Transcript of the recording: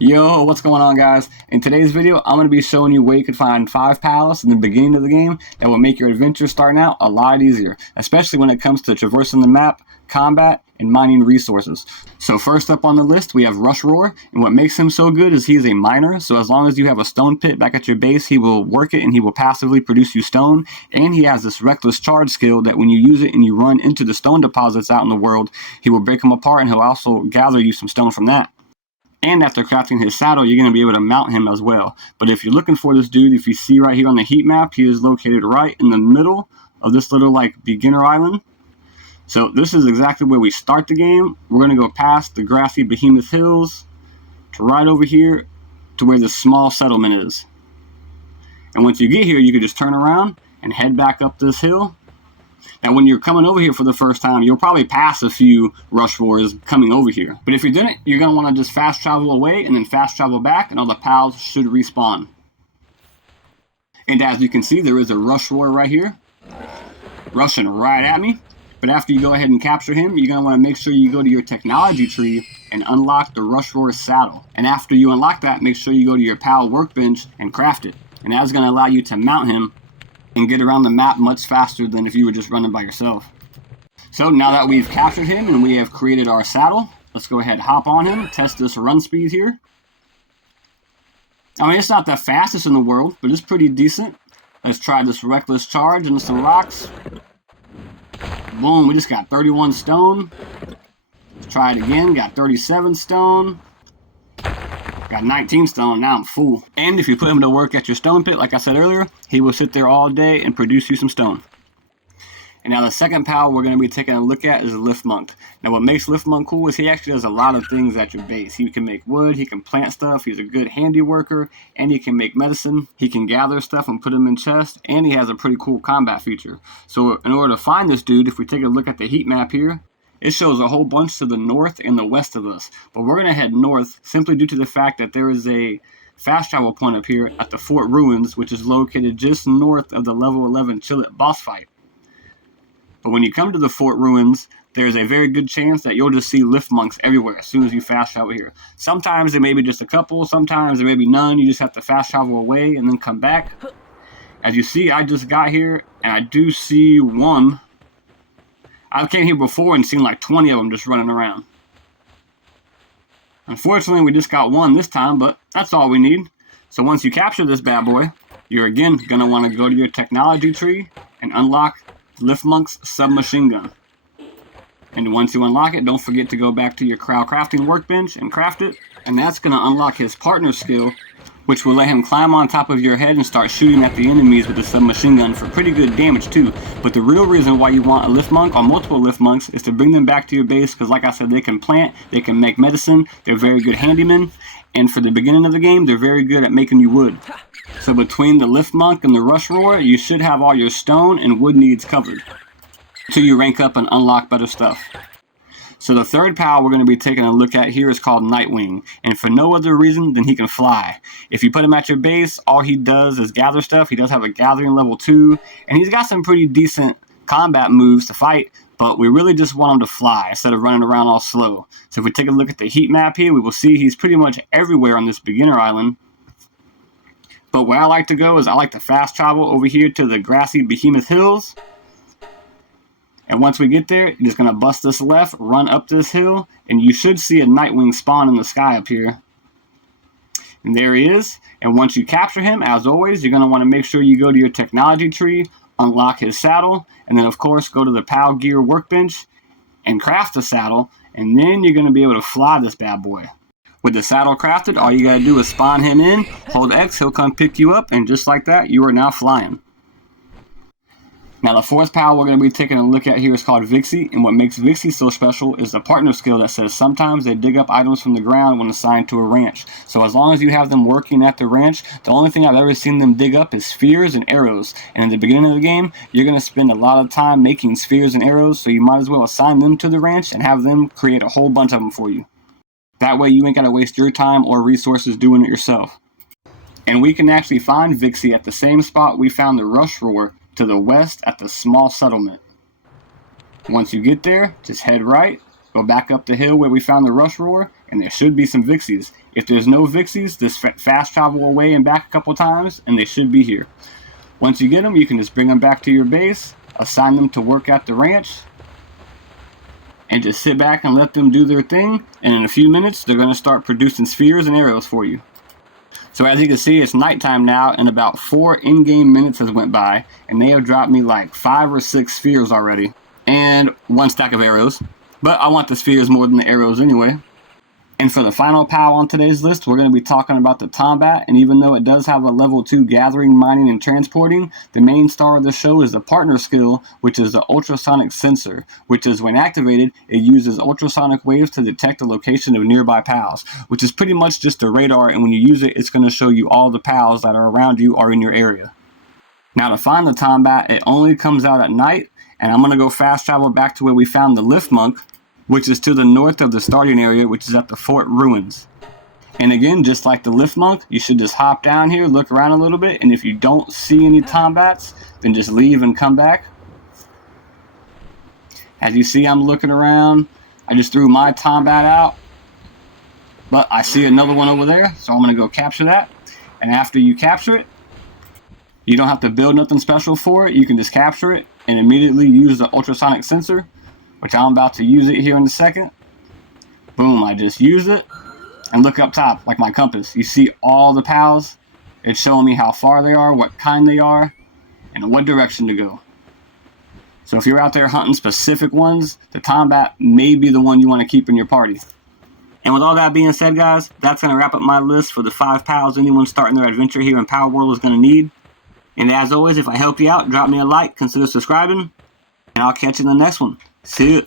Yo, what's going on, guys? In today's video, I'm going to be showing you where you can find 5 pals in the beginning of the game that will make your adventure starting out a lot easier, especially when it comes to traversing the map, combat, and mining resources. So first up on the list, we have Rush Roar, and what makes him so good is he is a miner, so as long as you have a stone pit back at your base, he will work it and he will passively produce you stone, and he has this reckless charge skill that when you use it and you run into the stone deposits out in the world, he will break them apart and he'll also gather you some stone from that. And after crafting his saddle, you're going to be able to mount him as well. But if you're looking for this dude, if you see right here on the heat map, he is located right in the middle of this little beginner island. So this is exactly where we start the game. We're going to go past the grassy behemoth hills to right over here to where the small settlement is. And once you get here, you can just turn around and head back up this hill. And when you're coming over here for the first time, you'll probably pass a few rush roars coming over here. But if you're doing it, you're going to want to just fast travel away and then fast travel back, and all the pals should respawn. And as you can see, there is a rush roar right here, rushing right at me. But after you go ahead and capture him, you're going to want to make sure you go to your technology tree and unlock the rush roar saddle. And after you unlock that, make sure you go to your pal workbench and craft it. And that's going to allow you to mount him and get around the map much faster than if you were just running by yourself. So now that we've captured him and we have created our saddle, let's go ahead and hop on him, test this run speed here. I mean, it's not the fastest in the world, but it's pretty decent. Let's try this reckless charge into some rocks. Boom, we just got 31 stone. Let's try it again, got 37 stone. Got 19 stone, now I'm full. And if you put him to work at your stone pit, like I said earlier, he will sit there all day and produce you some stone. And now the second pal we're going to be taking a look at is Lift Monk. Now what makes Lift Monk cool is he actually does a lot of things at your base. He can make wood, he can plant stuff, he's a good handy worker, and he can make medicine. He can gather stuff and put them in chests, and he has a pretty cool combat feature. So in order to find this dude, if we take a look at the heat map here, it shows a whole bunch to the north and the west of us. But we're going to head north simply due to the fact that there is a fast travel point up here at the Fort Ruins, which is located just north of the level 11 Chillet boss fight. But when you come to the Fort Ruins, there's a very good chance that you'll just see lift monks everywhere as soon as you fast travel here. Sometimes there may be just a couple, sometimes there may be none. You just have to fast travel away and then come back. As you see, I just got here and I do see one. I came here before and seen like 20 of them just running around. Unfortunately, we just got one this time, but that's all we need. So once you capture this bad boy, you're again going to want to go to your technology tree and unlock Lift Monk's submachine gun. And once you unlock it, don't forget to go back to your crafting workbench and craft it. And that's going to unlock his partner skill, which will let him climb on top of your head and start shooting at the enemies with the submachine gun for pretty good damage too. But the real reason why you want a lift monk or multiple lift monks is to bring them back to your base, because like I said, they can plant, they can make medicine, they're very good handymen, and for the beginning of the game, they're very good at making you wood. So between the lift monk and the rush roar, you should have all your stone and wood needs covered until you rank up and unlock better stuff. So the third pal we're going to be taking a look at here is called Nightwing, and for no other reason than he can fly. If you put him at your base, all he does is gather stuff. He does have a gathering level 2, and he's got some pretty decent combat moves to fight, but we really just want him to fly instead of running around all slow. So if we take a look at the heat map here, we will see he's pretty much everywhere on this beginner island. But where I like to go is I like to fast travel over here to the grassy behemoth hills. And once we get there, you're just going to bust this left, run up this hill, and you should see a Nightwing spawn in the sky up here. And there he is. And once you capture him, as always, you're going to want to make sure you go to your technology tree, unlock his saddle, and then of course go to the PAL gear workbench and craft the saddle, and then you're going to be able to fly this bad boy. With the saddle crafted, all you got to do is spawn him in, hold X, he'll come pick you up, and just like that, you are now flying. Now the fourth pal we're going to be taking a look at here is called Vixie, and what makes Vixie so special is the partner skill that says sometimes they dig up items from the ground when assigned to a ranch. So as long as you have them working at the ranch, the only thing I've ever seen them dig up is spears and arrows. And in the beginning of the game, you're going to spend a lot of time making spears and arrows, so you might as well assign them to the ranch and have them create a whole bunch of them for you. That way you ain't got to waste your time or resources doing it yourself. And we can actually find Vixie at the same spot we found the Rush Roar, to the west at the small settlement. Once you get there, just head right, go back up the hill where we found the rush roar, and there should be some Vixies. If there's no Vixies, just fast travel away and back a couple times, and they should be here. Once you get them, you can just bring them back to your base, assign them to work at the ranch, and just sit back and let them do their thing, and in a few minutes, they're going to start producing spheres and arrows for you. So as you can see, it's nighttime now, and about 4 in-game minutes has went by, and they have dropped me like 5 or 6 spheres already, and 1 stack of arrows. But I want the spheres more than the arrows anyway. And for the final PAL on today's list, we're going to be talking about the Tombat, and even though it does have a level 2 gathering, mining, and transporting, the main star of the show is the partner skill, which is the ultrasonic sensor, which is when activated, it uses ultrasonic waves to detect the location of nearby PALs, which is pretty much just a radar, and when you use it, it's going to show you all the PALs that are around you or in your area. Now to find the Tombat, it only comes out at night, and I'm going to go fast travel back to where we found the Lift Monk, which is to the north of the starting area, which is at the Fort Ruins. And again, just like the Lift Monk, you should just hop down here, look around a little bit, and if you don't see any Tombats, then just leave and come back. As you see, I'm looking around. I just threw my Tombat out, but I see another one over there, so I'm going to go capture that. And after you capture it, you don't have to build nothing special for it. You can just capture it and immediately use the ultrasonic sensor, which I'm about to use it here in a second. Boom, I just used it. And look up top, like my compass. You see all the PALs? It's showing me how far they are, what kind they are, and what direction to go. So if you're out there hunting specific ones, the Tombat may be the one you want to keep in your party. And with all that being said, guys, that's going to wrap up my list for the 5 PALs anyone starting their adventure here in PalWorld is going to need. And as always, if I help you out, drop me a like, consider subscribing, and I'll catch you in the next one. See ya.